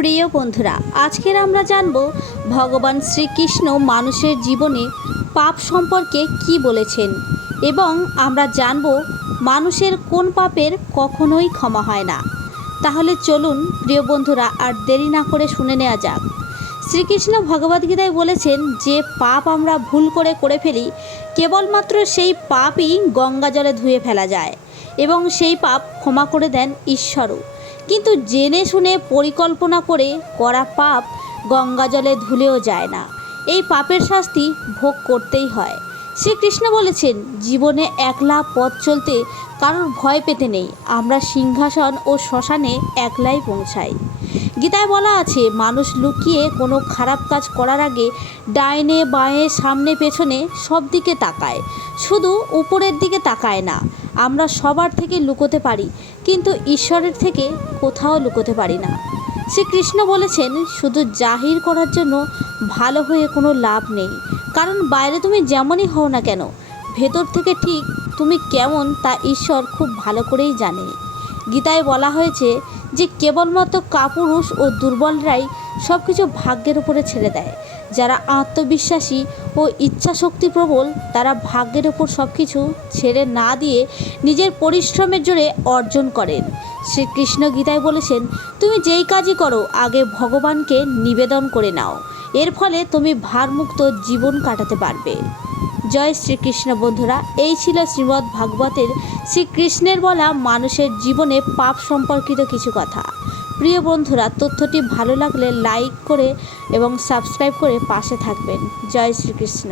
প্রিয় বন্ধুরা, আজকের আমরা জানব ভগবান শ্রীকৃষ্ণ মানুষের জীবনে পাপ সম্পর্কে কি বলেছেন এবং আমরা জানব মানুষের কোন পাপের কখনোই ক্ষমা হয় না। তাহলে চলুন, প্রিয় বন্ধুরা, আর দেরি না করে শুনে নেওয়া যাক। শ্রীকৃষ্ণ ভগবদ্গীতায় বলেছেন, যে পাপ আমরা ভুল করে করে ফেলি, কেবলমাত্র সেই পাপই গঙ্গা জলে ধুয়ে ফেলা যায় এবং সেই পাপ ক্ষমা করে দেন ঈশ্বরও। কিন্তু জেনে শুনে পরিকল্পনা করে করা পাপ গঙ্গা জলে ধুলেও যায় না। এই পাপের শাস্তি ভোগ করতেই হয়। শ্রীকৃষ্ণ বলেছেন, জীবনে একলা পথ চলতে কারোর ভয় পেতে নেই। আমরা সিংহাসন ও শ্মশানে একলাই পৌঁছাই। গীতায় বলা আছে, মানুষ লুকিয়ে কোনো খারাপ কাজ করার আগে ডাইনে, বাঁয়ে, সামনে, পেছনে সব দিকে তাকায়। শুধু উপরের দিকে তাকায় না আমরা সবার থেকে লুকোতে পারি, কিন্তু ঈশ্বরের থেকে কোথাও লুকোতে পারি না। শ্রীকৃষ্ণ বলেছেন, শুধু জাহির করার জন্য ভালো হয়ে কোনো লাভ নেই। কারণ বাইরে তুমি যেমনই হও না কেন, ভেতর থেকে ঠিক তুমি কেমন তা ঈশ্বর খুব ভালো করেই জানে। গীতায় বলা হয়েছে যে, কেবলমাত্র কাপুরুষ ও দুর্বলরাই সব কিছু ভাগ্যের উপরে ছেড়ে দেয়। যারা আত্মবিশ্বাসী ও ইচ্ছাশক্তি প্রবল, তারা ভাগ্যের ওপর সব কিছু ছেড়ে না দিয়ে নিজের পরিশ্রমের জোরে অর্জন করেন। শ্রীকৃষ্ণ গীতায় বলেছেন, তুমি যেই কাজই করো, আগে ভগবানকে নিবেদন করে নাও। এর ফলে তুমি ভারমুক্ত জীবন কাটাতে পারবে। জয় শ্রীকৃষ্ণ, বন্ধুরা। এই ছিল শ্রীমদ্ ভাগবতের শ্রীকৃষ্ণের বলা মানুষের জীবনে পাপ সম্পর্কিত কিছু কথা। প্রিয় বন্ধুরা তথ্যটি ভালো লাগলে লাইক করে এবং সাবস্ক্রাইব করে পাশে থাকবেন। জয় শ্রীকৃষ্ণ।